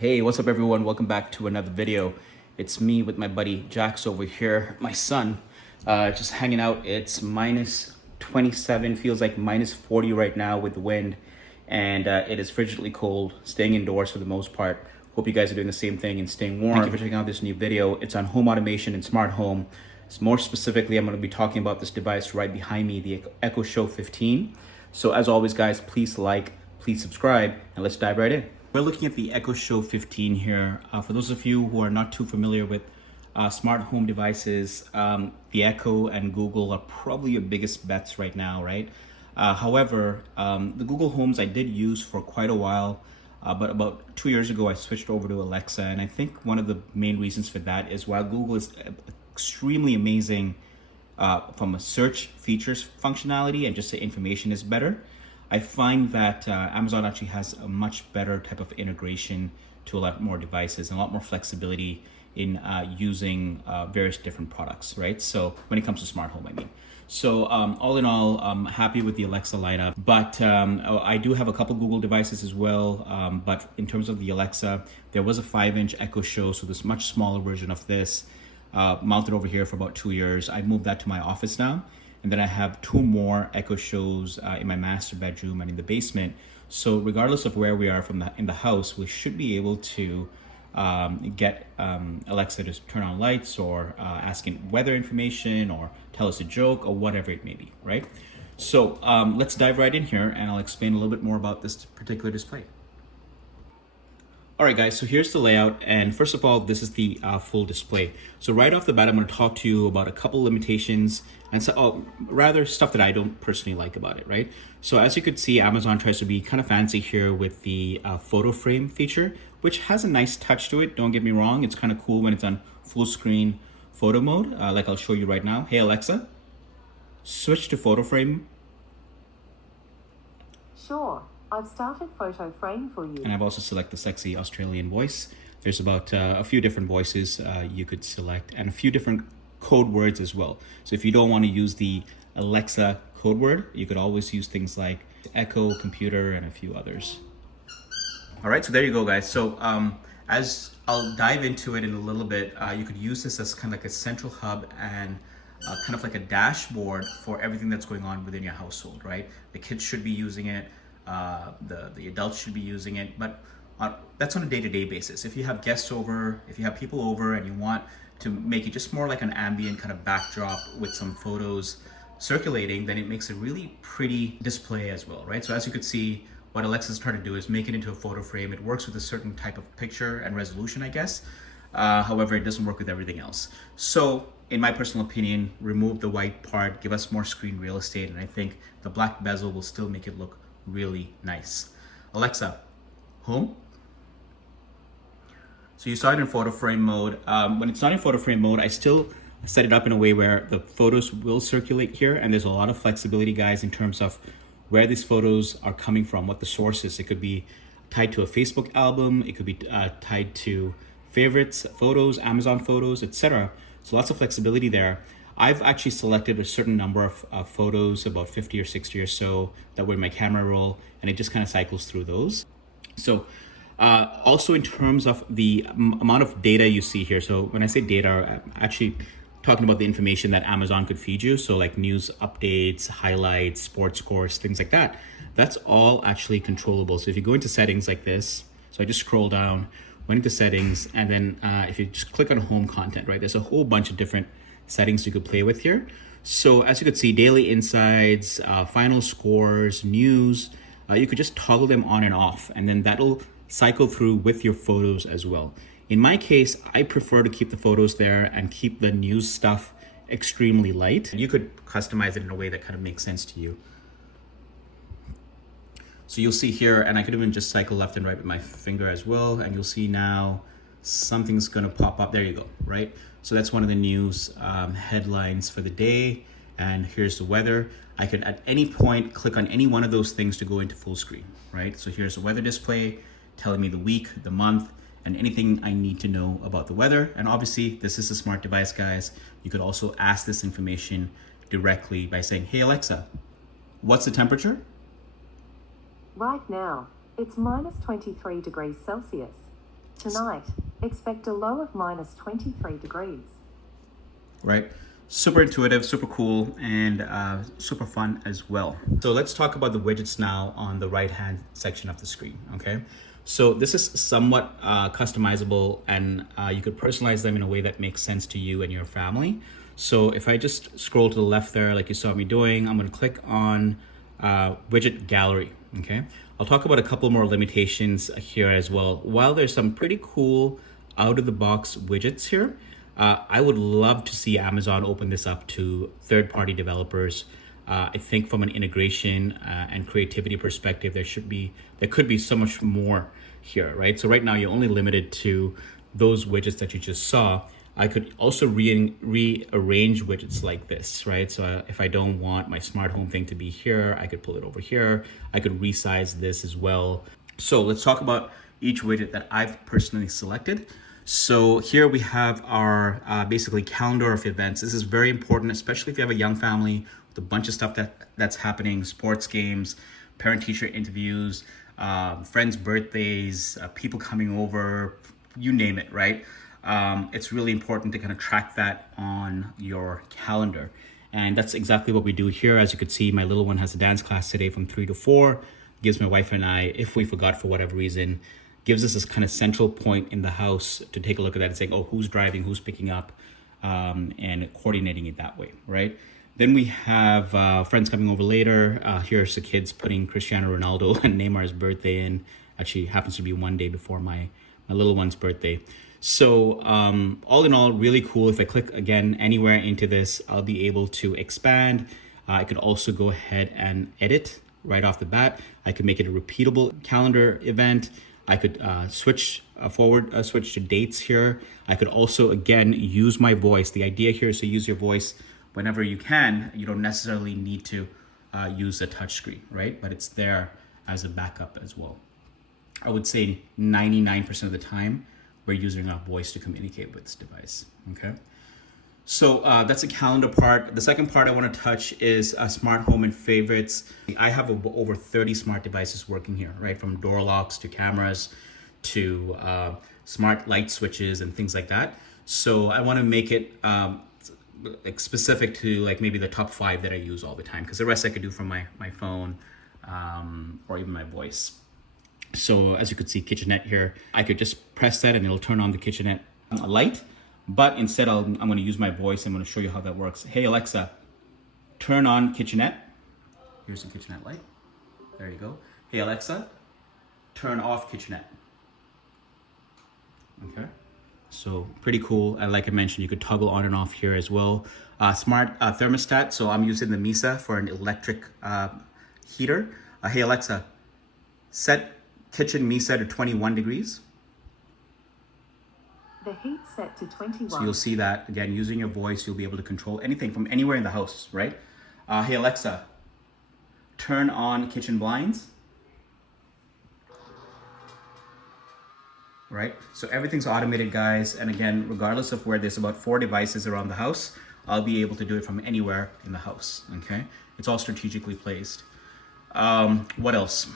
Hey, what's up everyone? Welcome back to another video. It's me with my buddy Jax over here, my son, just hanging out. It's minus 27, feels like minus 40 right now with the wind, and it is frigidly cold, staying indoors for the most part. Hope you guys are doing the same thing and staying warm. Thank you for checking out this new video. It's on home automation and smart home. More specifically, I'm going to be talking about this device right behind me, the Echo Show 15. So as always, guys, please like, please subscribe, and let's dive right in. We're looking at the Echo Show 15 here. For those of you who are not too familiar with smart home devices, the Echo and Google are probably your biggest bets right now, right? However, the Google Homes I did use for quite a while, but about 2 years ago I switched over to Alexa, and I think one of the main reasons for that is while Google is extremely amazing from a search features functionality and just the information is better, I find that Amazon actually has a much better type of integration to a lot more devices and a lot more flexibility in using various different products, right? So when it comes to smart home, I mean. So all in all, I'm happy with the Alexa lineup, but I do have a couple Google devices as well. But in terms of the Alexa, there was a 5-inch Echo Show, so this much smaller version of this, mounted over here for about 2 years. I moved that to my office now. And then I have 2 more Echo Shows in my master bedroom and in the basement. So regardless of where we are in the house, we should be able to get Alexa to turn on lights or asking weather information or tell us a joke or whatever it may be, right? So let's dive right in here and I'll explain a little bit more about this particular display. All right, guys, so here's the layout. And first of all, this is the full display. So right off the bat, I'm going to talk to you about a couple limitations and so, rather stuff that I don't personally like about it, right? So as you could see, Amazon tries to be kind of fancy here with the photo frame feature, which has a nice touch to it. Don't get me wrong. It's kind of cool when it's on full screen photo mode, like I'll show you right now. Hey, Alexa, switch to photo frame. Sure. I've started photo frame for you. And I've also selected the sexy Australian voice. There's about a few different voices you could select and a few different code words as well. So if you don't want to use the Alexa code word, you could always use things like Echo, computer, and a few others. All right, so there you go, guys. So as I'll dive into it in a little bit, you could use this as kind of like a central hub and kind of like a dashboard for everything that's going on within your household, right? The kids should be using it. The adults should be using it, but that's on a day-to-day basis. If you have guests over, if you have people over and you want to make it just more like an ambient kind of backdrop with some photos circulating, then it makes a really pretty display as well, right? So as you could see, what Alexa's trying to do is make it into a photo frame. It works with a certain type of picture and resolution, I guess. However, it doesn't work with everything else. So in my personal opinion, remove the white part, give us more screen real estate, and I think the black bezel will still make it look really nice. Alexa, home. So you saw it in photo frame mode. When it's not in photo frame mode, I still set it up in a way where the photos will circulate here, and there's a lot of flexibility, guys, in terms of where these photos are coming from, what the source is. It could be tied to a Facebook album, it could be tied to favorites, photos, Amazon photos, etc. So lots of flexibility there. I've actually selected a certain number of photos, about 50 or 60 or so, that were in my camera roll, and it just kind of cycles through those. So also in terms of the amount of data you see here, so when I say data, I'm actually talking about the information that Amazon could feed you, so like news updates, highlights, sports scores, things like that. That's all actually controllable. So if you go into settings like this, so I just scroll down, went into settings, and then if you just click on home content, right, there's a whole bunch of different settings you could play with here. So as you could see, daily insights, final scores, news, you could just toggle them on and off, and then that'll cycle through with your photos as well. In my case, I prefer to keep the photos there and keep the news stuff extremely light. You could customize it in a way that kind of makes sense to you. So you'll see here, and I could even just cycle left and right with my finger as well, and you'll see now something's gonna pop up. There you go, right? So that's one of the news headlines for the day, and here's the weather. I could at any point click on any one of those things to go into full screen, right? So here's the weather display telling me the week, the month, and anything I need to know about the weather. And obviously this is a smart device, guys. You could also ask this information directly by saying, hey Alexa, what's the temperature? Right now, it's minus 23 degrees Celsius. Tonight, expect a low of minus 23 degrees. Right? Super intuitive, super cool, and super fun as well. So let's talk about the widgets now on the right-hand section of the screen, okay? So this is somewhat customizable, and you could personalize them in a way that makes sense to you and your family. So if I just scroll to the left there, like you saw me doing, I'm gonna click on widget gallery, okay? I'll talk about a couple more limitations here as well. While there's some pretty cool out-of-the-box widgets here, I would love to see Amazon open this up to third-party developers. I think from an integration and creativity perspective, there could be so much more here, right? So right now you're only limited to those widgets that you just saw. I could also rearrange widgets like this, right? So if I don't want my smart home thing to be here, I could pull it over here. I could resize this as well. So let's talk about each widget that I've personally selected. So here we have our basically calendar of events. This is very important, especially if you have a young family with a bunch of stuff that's happening, sports games, parent-teacher interviews, friends' birthdays, people coming over, you name it, right? It's really important to kind of track that on your calendar. And that's exactly what we do here. As you could see, my little one has a dance class today from 3 to 4. Gives my wife and I, if we forgot for whatever reason, gives us this kind of central point in the house to take a look at that and saying, oh, who's driving, who's picking up, and coordinating it that way, right? Then we have friends coming over later. Here's the kids putting Cristiano Ronaldo and Neymar's birthday in. Actually happens to be one day before my little one's birthday. So all in all, really cool. If I click again anywhere into this, I'll be able to expand. I could also go ahead and edit right off the bat. I could make it a repeatable calendar event. I could switch to dates here. I could also, again, use my voice. The idea here is to use your voice whenever you can. You don't necessarily need to use a touchscreen, right? But it's there as a backup as well. I would say 99% of the time, we're using our voice to communicate with this device, okay? So that's the calendar part. The second part I want to touch is smart home and favorites. I have over 30 smart devices working here, right? From door locks to cameras to smart light switches and things like that. So I want to make it like specific to like maybe the top 5 that I use all the time, because the rest I could do from my phone or even my voice. So as you could see, kitchenette here, I could just press that and it'll turn on the kitchenette light. But instead, I'm going to use my voice. I'm going to show you how that works. Hey, Alexa, turn on kitchenette. Here's the kitchenette light. There you go. Hey, Alexa, turn off kitchenette. Okay. So pretty cool. And like I mentioned, you could toggle on and off here as well. Smart thermostat. So I'm using the Misa for an electric heater. Hey, Alexa, set kitchen Misa to 21 degrees. The heat set to 21. So you'll see that, again, using your voice, you'll be able to control anything from anywhere in the house, right? Hey, Alexa, turn on kitchen blinds. Right? So everything's automated, guys. And again, regardless of where there's about 4 devices around the house, I'll be able to do it from anywhere in the house, okay? It's all strategically placed. What else?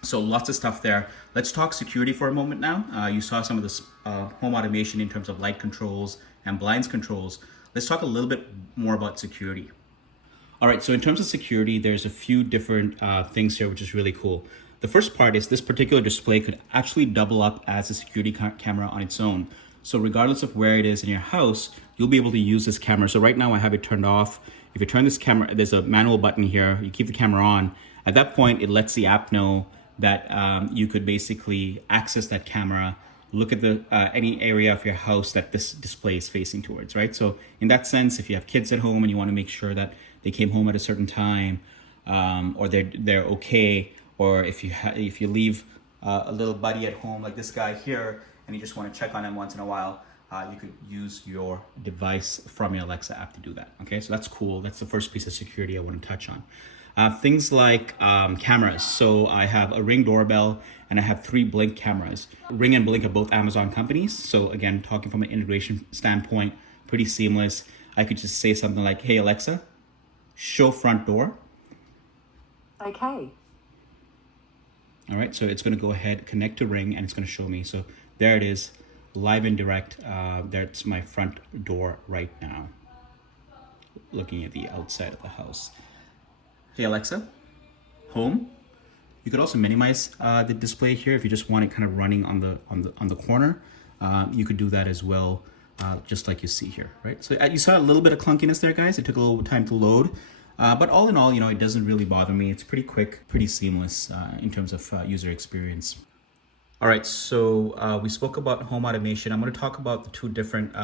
So lots of stuff there. Let's talk security for a moment now. You saw some of this home automation in terms of light controls and blinds controls. Let's talk a little bit more about security. All right, so in terms of security, there's a few different things here, which is really cool. The first part is this particular display could actually double up as a security camera on its own. So regardless of where it is in your house, you'll be able to use this camera. So right now I have it turned off. If you turn this camera, there's a manual button here. You keep the camera on. At that point, it lets the app know that you could basically access that camera, look at the any area of your house that this display is facing towards, right? So in that sense, if you have kids at home and you want to make sure that they came home at a certain time, or they're okay, or if you leave a little buddy at home like this guy here, and you just want to check on him once in a while, you could use your device from your Alexa app to do that. Okay, so that's cool. That's the first piece of security I want to touch on. Things like cameras. So I have a Ring doorbell and I have 3 Blink cameras. Ring and Blink are both Amazon companies. So again, talking from an integration standpoint, pretty seamless. I could just say something like, hey, Alexa, show front door. Okay. All right, so it's going to go ahead, connect to Ring, and it's going to show me. So there it is, live and direct. That's my front door right now, looking at the outside of the house. Hey Alexa, home. You could also minimize the display here if you just want it kind of running on the corner. You could do that as well, just like you see here, right? So you saw a little bit of clunkiness there, guys. It took a little time to load, but all in all, you know, it doesn't really bother me. It's pretty quick, pretty seamless in terms of user experience. All right, so we spoke about home automation. I'm going to talk about the two different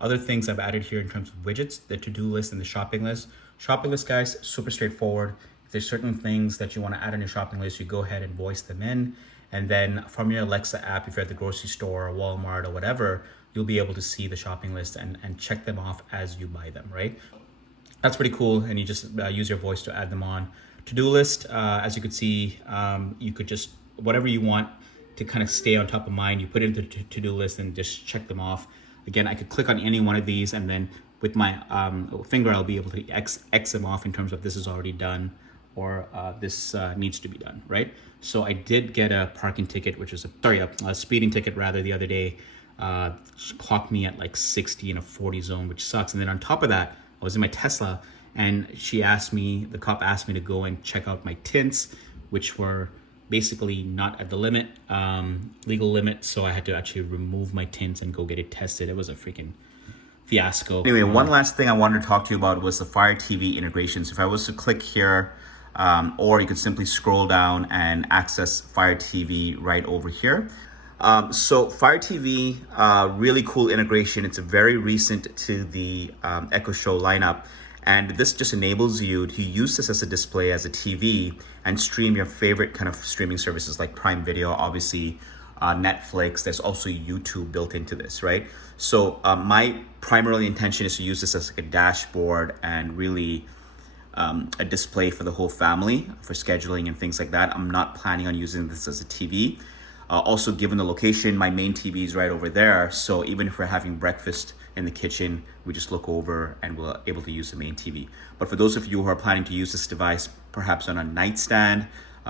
other things I've added here in terms of widgets: the to-do list and the shopping list. Shopping list, guys, super straightforward. If there's certain things that you want to add on your shopping list, you go ahead and voice them in. And then from your Alexa app, if you're at the grocery store or Walmart or whatever, you'll be able to see the shopping list and check them off as you buy them, right? That's pretty cool. And you just use your voice to add them on. To-do list, as you could see, you could just, whatever you want to kind of stay on top of mind, you put it into the to-do list and just check them off. Again, I could click on any one of these and then with my finger, I'll be able to X them off in terms of this is already done or this needs to be done, right? So I did get a parking ticket, which is a speeding ticket rather, the other day. Clocked me at like 60 in a 40 zone, which sucks. And then on top of that, I was in my Tesla and the cop asked me to go and check out my tints, which were basically not at the limit, legal limit. So I had to actually remove my tints and go get it tested. It was a freaking fiasco. Anyway, one last thing I wanted to talk to you about was the Fire TV integration. So if I was to click here, or you could simply scroll down and access Fire TV right over here. So Fire TV, really cool integration. It's very recent to the Echo Show lineup. And this just enables you to use this as a display, as a TV, and stream your favorite kind of streaming services like Prime Video, obviously, Netflix. There's also YouTube built into this, right? So my primary intention is to use this as like a dashboard and really a display for the whole family for scheduling and things like that. I'm not planning on using this as a TV. Also, given the location, my main TV is right over there. So even if we're having breakfast in the kitchen, we just look over and we're able to use the main TV. But for those of you who are planning to use this device, perhaps on a nightstand,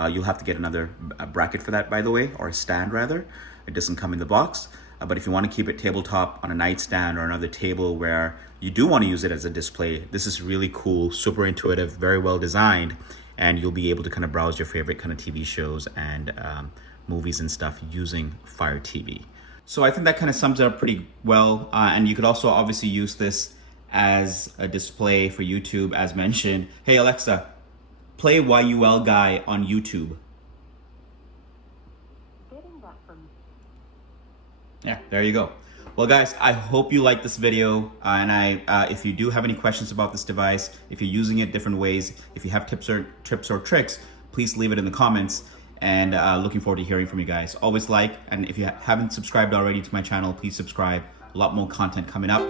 you'll have to get another bracket for that, by the way, or a stand rather. It doesn't come in the box. But if you want to keep it tabletop on a nightstand or another table where you do want to use it as a display, this is really cool, super intuitive, very well designed, and you'll be able to kind of browse your favorite kind of TV shows and movies and stuff using Fire TV. So I think that kind of sums it up pretty well. And you could also obviously use this as a display for YouTube, as mentioned. Hey Alexa, play YUL Guy on YouTube. Getting that from... Yeah, there you go. Well guys, I hope you like this video, and if you do have any questions about this device, if you're using it different ways, if you have tips or tricks, please leave it in the comments. And looking forward to hearing from you guys. Always like, and if you haven't subscribed already to my channel, please subscribe. A lot more content coming up.